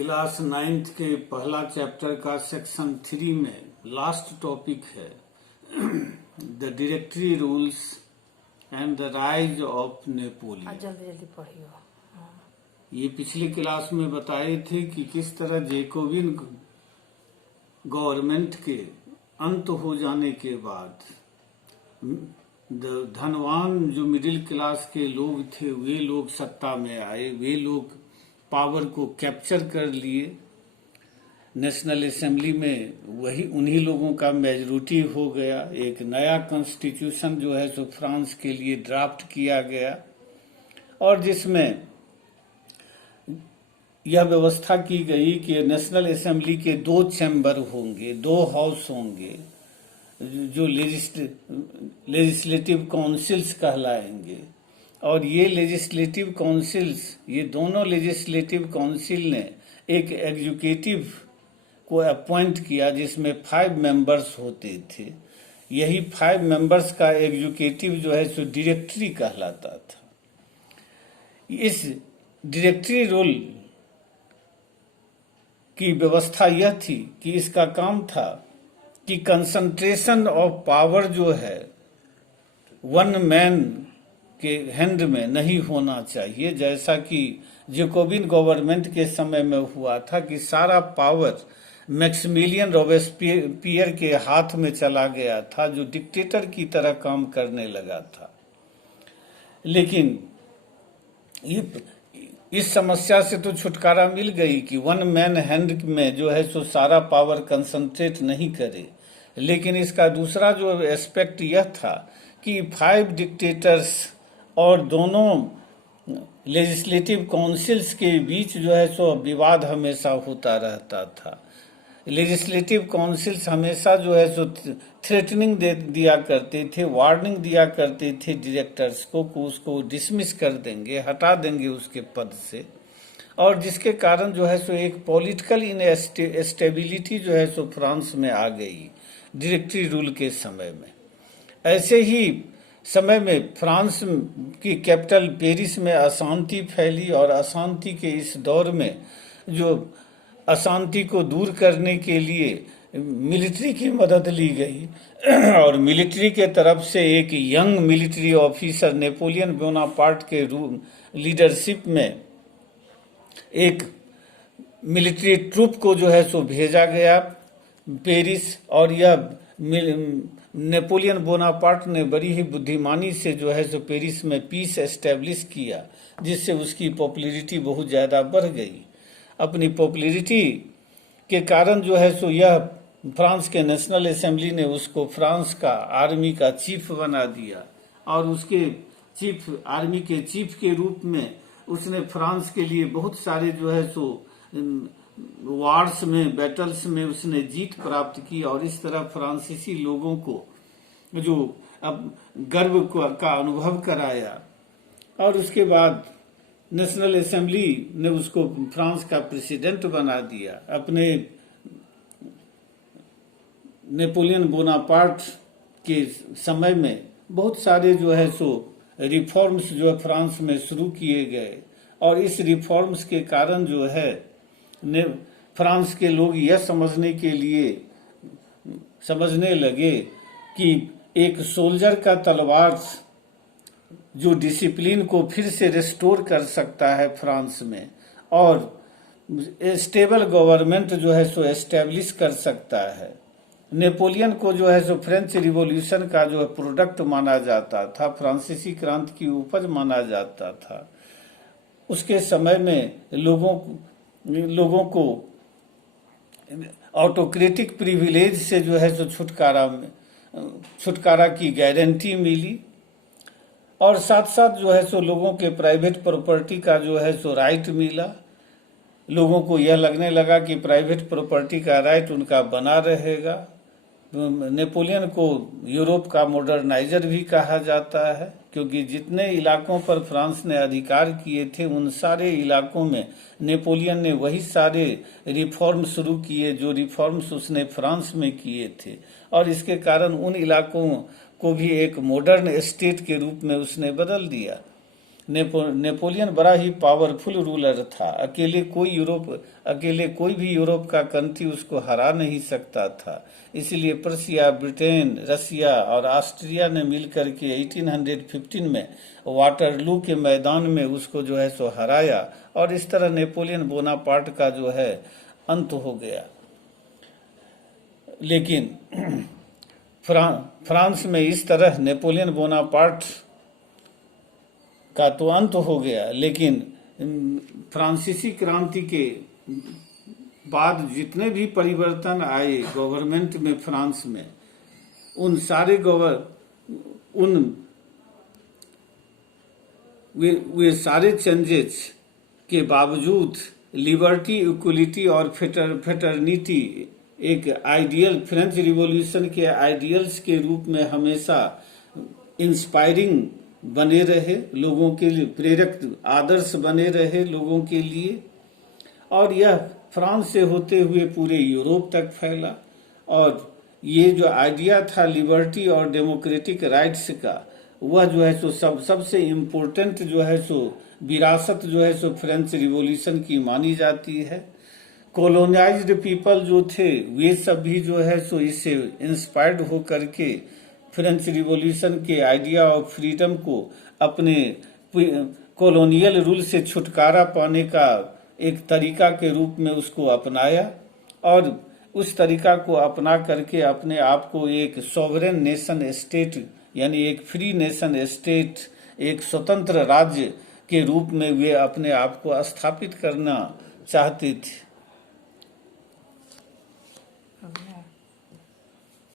Class 9th के पहला chapter का सेक्शन 3 में लास्ट टॉपिक है the directory rules and the rise of Napoleon. जल्दी जल्दी पढ़ियो। ये पिछली क्लास में बताए थे कि किस तरह जैकोबिन गवर्नमेंट के अंत हो जाने के बाद धनवान जो मिडिल क्लास के लोग थे वे लोग सत्ता में आए, वे लोग पावर को कैप्चर कर लिए। नेशनल असेंबली में वही उन्हीं लोगों का मेजॉरिटी हो गया। एक नया कॉन्स्टिट्यूशन जो है सो फ्रांस के लिए ड्राफ्ट किया गया और जिसमें यह व्यवस्था की गई कि नेशनल असेंबली के 2 चैम्बर होंगे, 2 हाउस होंगे जो लेजिस्लेटिव काउंसिल्स कहलाएंगे। और ये लेजिस्लेटिव काउंसिल्स, ये दोनों लेजिस्लेटिव काउंसिल ने एक एग्जीक्यूटिव को अपॉइंट किया जिसमें 5 मेंबर्स होते थे। यही 5 मेंबर्स का एग्जीक्यूटिव जो है सो डायरेक्टरी कहलाता था। इस डायरेक्टरी रूल की व्यवस्था यह थी कि इसका काम था कि कंसंट्रेशन ऑफ पावर जो है वन मैन के हैंड में नहीं होना चाहिए, जैसा कि जैकोबिन गवर्नमेंट के समय में हुआ था कि सारा पावर मैक्सिमिलियन रोबेस्पियर के हाथ में चला गया था, जो डिक्टेटर की तरह काम करने लगा था। लेकिन इस समस्या से तो छुटकारा मिल गई कि वन मैन हैंड में जो है सो सारा पावर कंसंट्रेट नहीं करे। लेकिन इसका दूसरा जो एस्पेक्ट यह था कि 5 डिक्टेटर्स और दोनों लेजिस्लेटिव काउंसिल्स के बीच जो है सो विवाद हमेशा होता रहता था। लेजिस्लेटिव काउंसिल्स हमेशा जो है सो थ्रेटनिंग दिया करते थे, वार्निंग दिया करते थे डायरेक्टर्स को कि उसको डिसमिस कर देंगे, हटा देंगे उसके पद से। और जिसके कारण जो है सो एक पॉलिटिकल इनस्टेबिलिटी जो है सो फ्रांस में आ गई डायरेक्टरी रूल के समय में। ऐसे ही समय में फ्रांस की कैपिटल पेरिस में अशांति फैली और अशांति के इस दौर में जो अशांति को दूर करने के लिए मिलिट्री की मदद ली गई और मिलिट्री के तरफ से एक young military officer Napoleon Bonaparte के लीडरशिप में एक मिलिट्री ट्रूप को जो है सो भेजा गया पेरिस। और यह नेपोलियन बोनापार्ट ने बड़ी ही बुद्धिमानी से जो है सो पेरिस में पीस एस्टेब्लिश किया, जिससे उसकी पॉपुलैरिटी बहुत ज़्यादा बढ़ गई। अपनी पॉपुलैरिटी के कारण जो है सो यह फ्रांस के नेशनल असेंबली ने उसको फ्रांस का आर्मी का चीफ बना दिया और उसके आर्मी के चीफ के रूप में उसने फ्रांस के लिए बहुत सारे जो है सो वार्स में, बैटल्स में उसने जीत प्राप्त की और इस तरह फ्रांसीसी लोगों को जो अब गर्व का अनुभव कराया। और उसके बाद नेशनल असेंबली ने उसको फ्रांस का प्रेसिडेंट बना दिया। अपने नेपोलियन बोनापार्ट के समय में बहुत सारे जो है सो रिफॉर्म्स जो है फ्रांस में शुरू किए गए और इस रिफॉर्म्स के कारण जो है फ्रांस के लोग यह समझने लगे कि एक सोल्जर का तलवार जो डिसिप्लिन को फिर से रिस्टोर कर सकता है फ्रांस में और स्टेबल गवर्नमेंट जो है सो एस्टेब्लिश कर सकता है। नेपोलियन को जो है सो फ्रेंच रिवॉल्यूशन का जो है प्रोडक्ट माना जाता था, फ्रांसीसी क्रांति की उपज माना जाता था। उसके समय में लोगों को ऑटोक्रेटिक प्रिविलेज से जो है सो छुटकारा की गारंटी मिली और साथ साथ जो है सो लोगों के प्राइवेट प्रॉपर्टी का जो है सो राइट मिला। लोगों को यह लगने लगा कि प्राइवेट प्रॉपर्टी का राइट उनका बना रहेगा। नेपोलियन को यूरोप का मॉडर्नाइजर भी कहा जाता है, क्योंकि जितने इलाकों पर फ्रांस ने अधिकार किए थे उन सारे इलाकों में नेपोलियन ने वही सारे रिफॉर्म शुरू किए जो रिफॉर्म्स उसने फ्रांस में किए थे और इसके कारण उन इलाकों को भी एक मॉडर्न स्टेट के रूप में उसने बदल दिया। नेपोलियन बड़ा ही पावरफुल रूलर था। अकेले कोई भी यूरोप का कंट्री उसको हरा नहीं सकता था। इसलिए प्रशिया, ब्रिटेन, रसिया और ऑस्ट्रिया ने मिलकर के 1815 में वाटरलू के मैदान में उसको जो है सो हराया, और इस तरह नेपोलियन बोनापार्ट का जो है अंत हो गया। लेकिन फ्रांस में इस तरह नेपोलियन बोनापार्ट का तो अंत हो गया, लेकिन फ्रांसीसी क्रांति के बाद जितने भी परिवर्तन आए गवर्नमेंट में फ्रांस में, उन सारे वे सारे चेंजेस के बावजूद लिबर्टी, इक्वलिटी और फेटर्निटी एक आइडियल, फ्रेंच रिवॉल्यूशन के आइडियल्स के रूप में हमेशा इंस्पायरिंग बने रहे, लोगों के लिए प्रेरक आदर्श बने रहे लोगों के लिए। और यह फ्रांस से होते हुए पूरे यूरोप तक फैला। और ये जो आइडिया था लिबर्टी और डेमोक्रेटिक राइट्स का, वह जो है सो सबसे इम्पोर्टेंट जो है सो विरासत जो है सो फ्रेंच रिवॉल्यूशन की मानी जाती है। कॉलोनाइज्ड पीपल जो थे वे सब भी जो है सो इससे इंस्पायर्ड हो करके फ्रेंच रिवॉल्यूशन के आइडिया ऑफ फ्रीडम को अपने कॉलोनियल रूल से छुटकारा पाने का एक तरीका के रूप में उसको अपनाया, और उस तरीका को अपना करके अपने आप को एक सॉवरेन नेशन स्टेट, यानी एक फ्री नेशन स्टेट, एक स्वतंत्र राज्य के रूप में वे अपने आप को स्थापित करना चाहते थे।